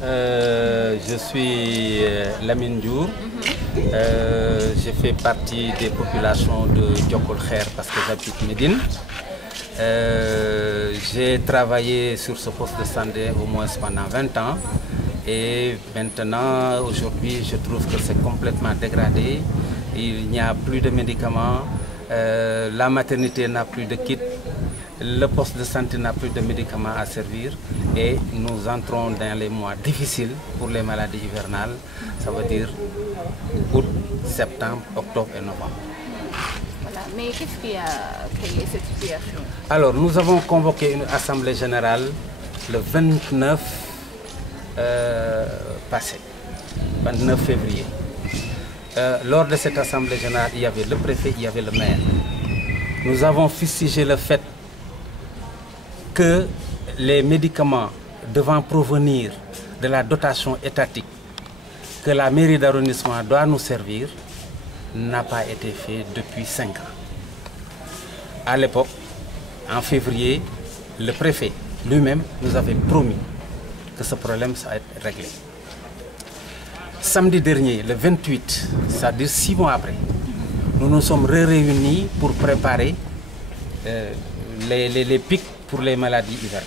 Je suis Lamine Diour. Je fais partie des populations de Djokol Kher parce que j'habite Médine. J'ai travaillé sur ce poste de santé au moins pendant 20 ans. Et maintenant, aujourd'hui, je trouve que c'est complètement dégradé. Il n'y a plus de médicaments, la maternité n'a plus de kit, le poste de santé n'a plus de médicaments à servir et nous entrons dans les mois difficiles pour les maladies hivernales, ça veut dire août, septembre, octobre et novembre. Voilà. Mais qu'est-ce qui a créé cette situation? Alors, nous avons convoqué une assemblée générale le 29 passé, 29 février. Lors de cette assemblée générale, il y avait le préfet, il y avait le maire. Nous avons fustigé le fait que les médicaments devant provenir de la dotation étatique que la mairie d'arrondissement doit nous servir n'a pas été fait depuis 5 ans. À l'époque, en février, le préfet lui-même nous avait promis que ce problème serait réglé. Samedi dernier, le 28, c'est-à-dire 6 mois après, nous nous sommes réunis pour préparer les pics pour les maladies hivernales.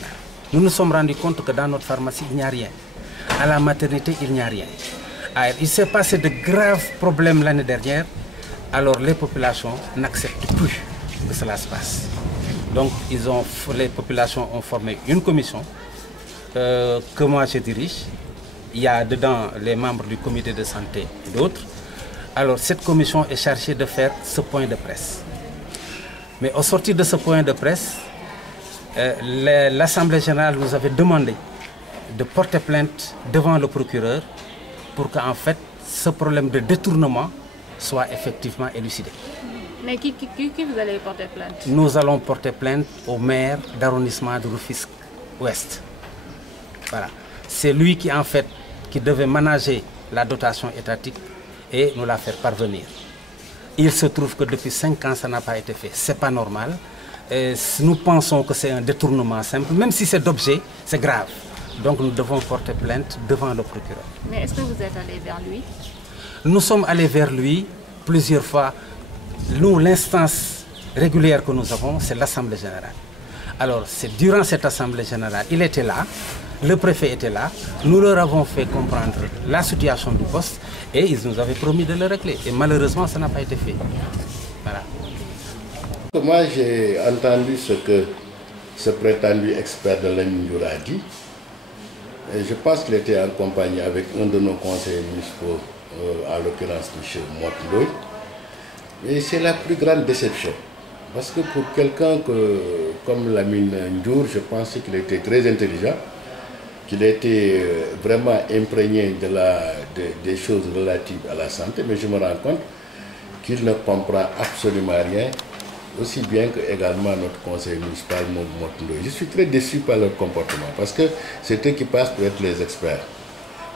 Nous nous sommes rendus compte que dans notre pharmacie, il n'y a rien. À la maternité, il n'y a rien. Alors, il s'est passé de graves problèmes l'année dernière, alors les populations n'acceptent plus que cela se passe. Donc, les populations ont formé une commission que moi je dirige. Il y a dedans les membres du comité de santé et d'autres. Alors cette commission est chargée de faire ce point de presse. Mais au sortir de ce point de presse, l'Assemblée générale nous avait demandé de porter plainte devant le procureur pour qu'en fait ce problème de détournement soit effectivement élucidé. Mais qui vous allez porter plainte? Nous allons porter plainte au maire d'arrondissement de Rufisque-Ouest. Voilà. C'est lui qui en fait qui devait manager la dotation étatique et nous la faire parvenir. Il se trouve que depuis 5 ans, ça n'a pas été fait. Ce n'est pas normal. Et nous pensons que c'est un détournement simple. Même si c'est d'objet, c'est grave. Donc nous devons porter plainte devant le procureur. Mais est-ce que vous êtes allé vers lui? Nous sommes allés vers lui plusieurs fois. Nous, l'instance régulière que nous avons, c'est l'Assemblée générale. Alors, c'est durant cette Assemblée générale, il était là. Le préfet était là, nous leur avons fait comprendre la situation du poste et ils nous avaient promis de le régler. Et malheureusement, ça n'a pas été fait. Voilà. Moi, j'ai entendu ce que ce prétendu expert de Lamine Diour a dit. Et je pense qu'il était en compagnie avec un de nos conseillers municipaux, en l'occurrence M. Motloy. Et c'est la plus grande déception. Parce que pour quelqu'un comme Lamine Diour, je pensais qu'il était très intelligent. Qu'il était vraiment imprégné des choses relatives à la santé, mais je me rends compte qu'il ne comprend absolument rien, aussi bien que également notre conseil municipal Motundo. Je suis très déçu par leur comportement, parce que c'est eux qui passent pour être les experts.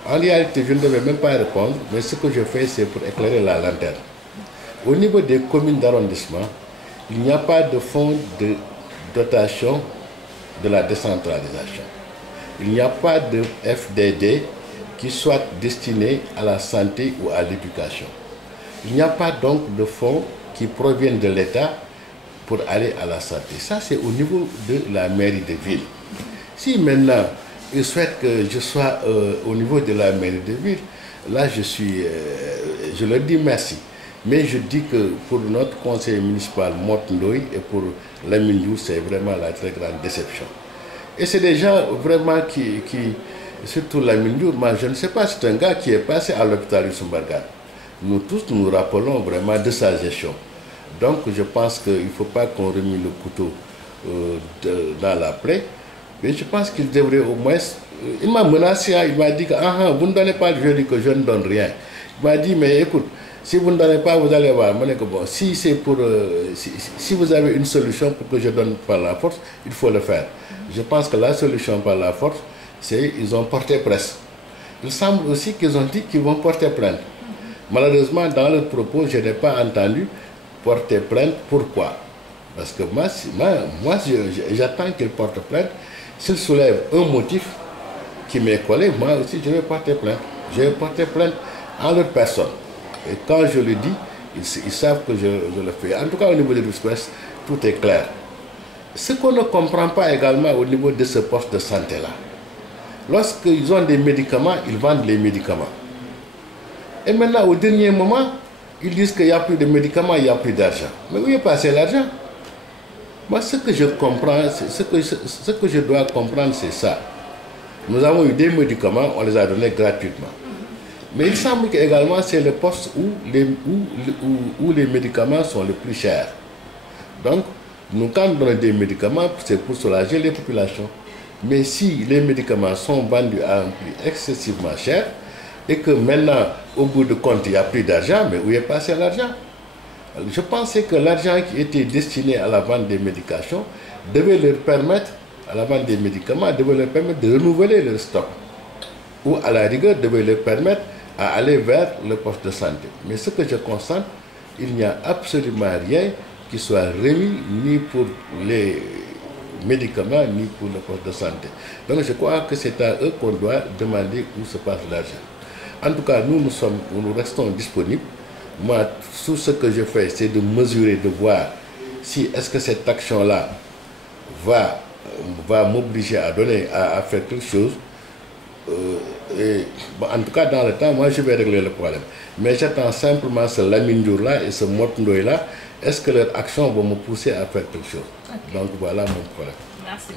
En réalité, je ne devais même pas répondre, mais ce que je fais, c'est pour éclairer la lanterne. Au niveau des communes d'arrondissement, il n'y a pas de fonds de dotation de la décentralisation. Il n'y a pas de FDD qui soit destiné à la santé ou à l'éducation. Il n'y a pas donc de fonds qui proviennent de l'État pour aller à la santé. Ça, c'est au niveau de la mairie de ville. Si maintenant, ils souhaitent que je sois au niveau de la mairie de ville, là, je leur dis merci. Mais je dis que pour notre conseiller municipal Motndoy et pour Lamine Diour, c'est vraiment la très grande déception. Et c'est des gens vraiment surtout Lamine Diour, moi je ne sais pas, c'est un gars qui est passé à l'hôpital Youssoumbargane. Nous tous, nous rappelons vraiment de sa gestion. Donc je pense qu'il ne faut pas qu'on remette le couteau dans la plaie. Mais je pense qu'il devrait au moins... Il m'a menacé, il m'a dit que vous ne donnez pas, je dis que je ne donne rien. Il m'a dit, mais écoute, si vous ne donnez pas, vous allez voir. Bon, si c'est pour, si vous avez une solution pour que je donne par la force, il faut le faire. Je pense que la solution par la force, c'est qu'ils ont porté presse. Il semble aussi qu'ils ont dit qu'ils vont porter plainte. Malheureusement, dans leur propos, je n'ai pas entendu porter plainte. Pourquoi? Parce que moi j'attends qu'ils portent plainte s'ils soulèvent un motif qui m'est collé, moi aussi je vais porter plainte. Je vais porter plainte en leur personne. Et quand je le dis, ils savent que je le fais. En tout cas, au niveau des espèces, tout est clair. Ce qu'on ne comprend pas également au niveau de ce poste de santé-là, lorsqu'ils ont des médicaments, ils vendent les médicaments. Et maintenant, au dernier moment, ils disent qu'il n'y a plus de médicaments, il n'y a plus d'argent. Mais où est passé l'argent? Moi, ce que je comprends, ce que je dois comprendre, c'est ça. Nous avons eu des médicaments, on les a donnés gratuitement. Mais il semble qu'également, c'est le poste où les médicaments sont les plus chers. Donc, nous, quand nous donnons des médicaments, c'est pour soulager les populations. Mais si les médicaments sont vendus à un prix excessivement cher, et que maintenant, au bout de compte, il n'y a plus d'argent, mais où est passé l'argent? Je pensais que l'argent qui était destiné à la vente des médications devait leur permettre, à la vente des médicaments, devait leur permettre de renouveler leur stock. Ou à la rigueur, devait leur permettre à aller vers le poste de santé. Mais ce que je constate, il n'y a absolument rien qui soit remis ni pour les médicaments ni pour le poste de santé. Donc je crois que c'est à eux qu'on doit demander où se passe l'argent. En tout cas, nous restons disponibles. Moi, tout ce que je fais, c'est de mesurer, de voir si est-ce que cette action-là va m'obliger à faire quelque chose. En tout cas, dans le temps, moi, je vais régler le problème. Mais j'attends simplement ce Lamine Diour-là et ce Mot Ndoye-là. Est-ce que leur action va me pousser à faire quelque chose? Donc voilà mon problème. Merci.